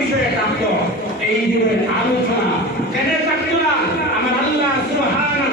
বিষয়ে থাকতো এই দিনের আলোচনা। কেন থাকতো না? আমার আল্লাহ সুহানা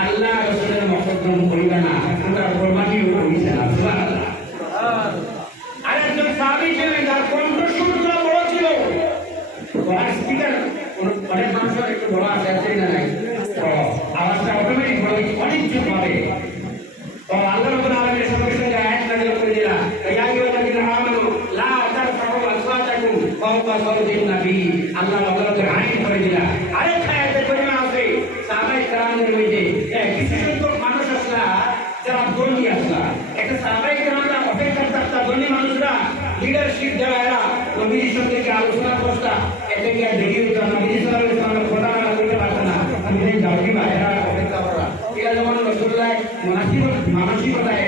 আল্লাহ রসুলের মতগ্রহণ করিবে না। আমরা প্রমাণীয় করিছে না আর সাহাবি ছিলেন, যার কণ্ঠস্বরটা বড় ছিল। স্পিকার অনেক মানুষের একটু গলা আছে আছে না নাই? আওয়াজটা অটোমেটিক হবে অনেক চুপ হবে তো আল্লাহ রবুল আলমের সঙ্গে সঙ্গে এক নাজিল করে দিলা ইয়া ইয়া তাকিরা আমানু, লা তারফাউ আসওয়াতাকুম ফাওকা সাউতিল Amadiva da.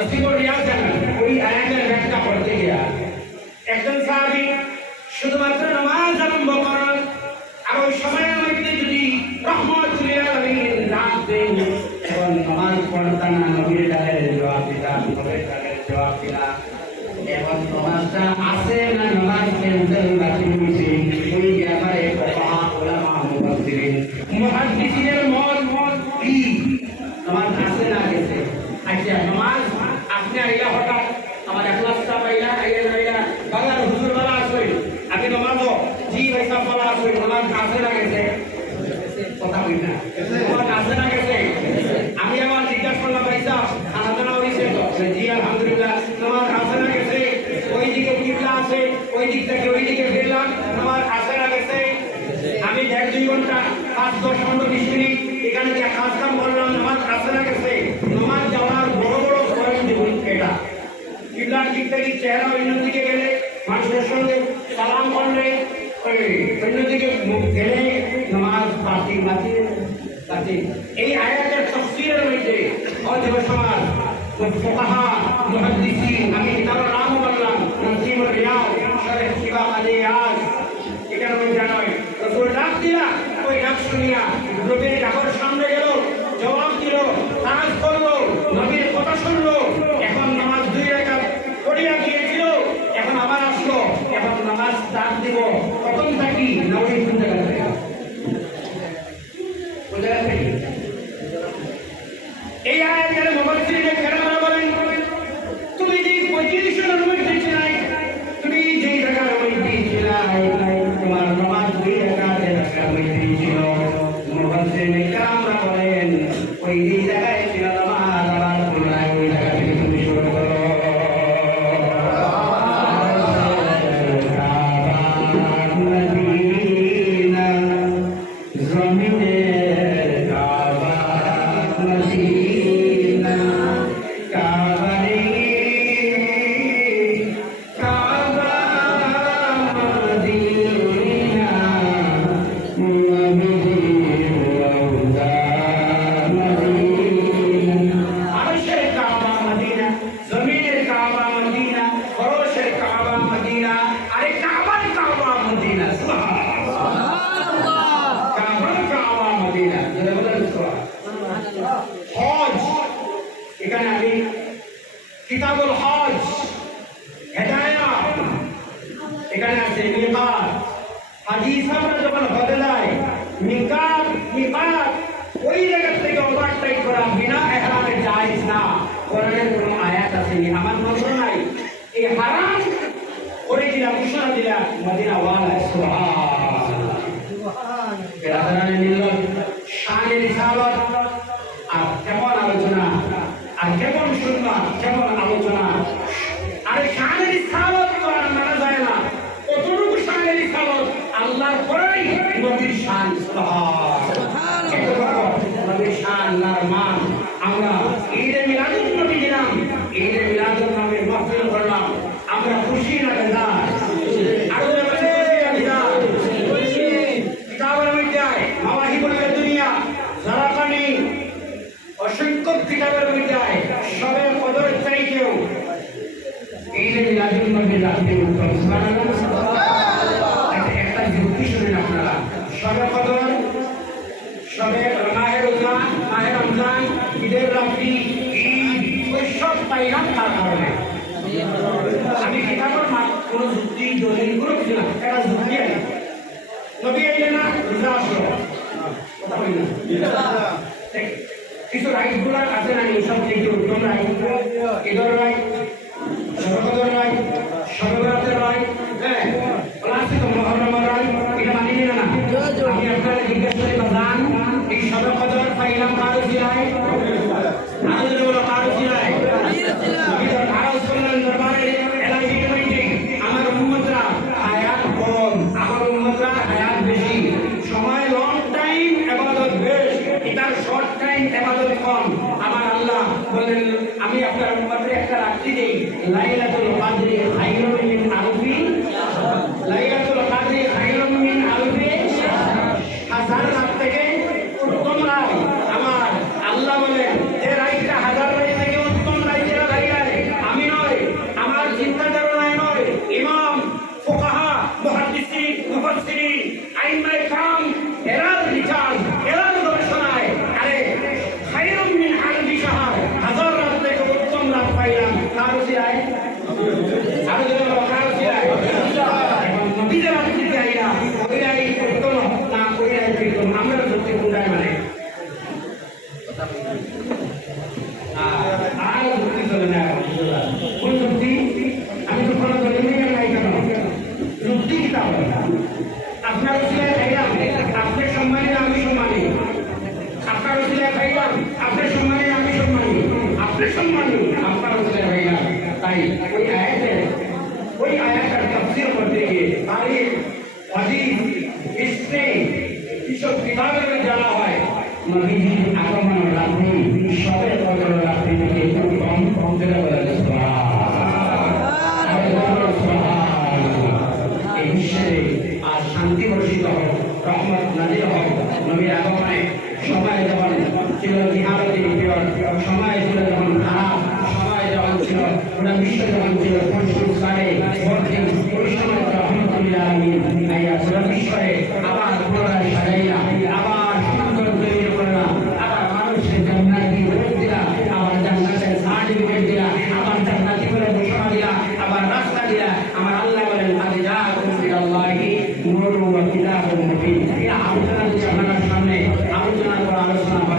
The people react. পাঁচ দশ পনেরো বিশ মিনিট এখানে যে কাজ কাম করলাম নামাজ আসলে গেছে নামাজ যাওয়ার বড় বড় পয়েন্ট দেখুন এটা। কিবলার দিক থেকে চেহারা অন্যদিকে গেলে মানুষের সঙ্গে সালাম করলে অন্যদিকে গেলে নামাজ বাতি বাতি বাতি এই আয়াতের তফসিলের মধ্যে অজব সমাজ ফোকাহা মুহাদ্দিসি, আমি কিতাবের নাম বললাম নসিমুর রিয়াজ শরীফ শিবা আলী আজ। এটার মধ্যে নয়, রসুল ডাক দিলাম শুনিয়া নবীর কাপড় সামনে গেল, জবাব দিল কাজ করল, নবীর কথা শুনলো। এখন নামাজ দুই রেখা পড়িয়া গিয়েছিল, এখন আবার আসলো, এখন নামাজ ডাক দিব। প্রথম থাকি নবীর কোন জায়গা এই আয়াতের তুমি যে টাকা মধ্যে ছিলাই তুমি যে জায়গার মধ্যে ಯೋಜನೆ ಕೂಡ ಇಲ್ಲ ಯಾಕಂದ್ರೆ ನಬಿಯಲ್ಲಿ ನಬಿಯಲ್ಲಿ ಡಿಸಾಸ್ಟರ್ কিছু রাইটগুলা আছে না এইসব কিন্তু উত্তম রাইটগুলো এদের রাইট সড়কদের রাইট সড়করাতের রাইট হ্যাঁ আছে তো মহরমের রাইট এটা মানি নিলে না আমি আপনারা জিজ্ঞেস করি বা জান এই সড়কদের ফাইলাম কারও যে রাইট imagínense a আলোচনা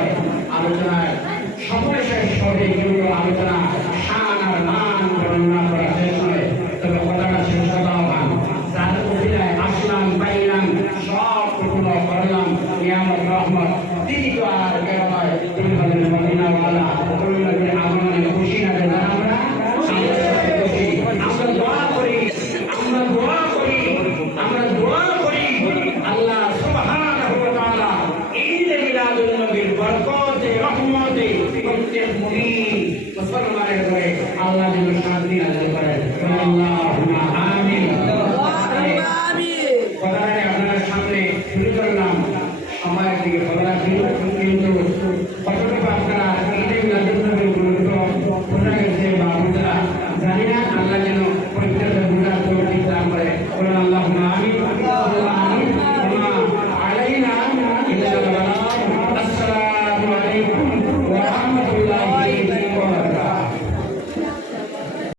பதினாறு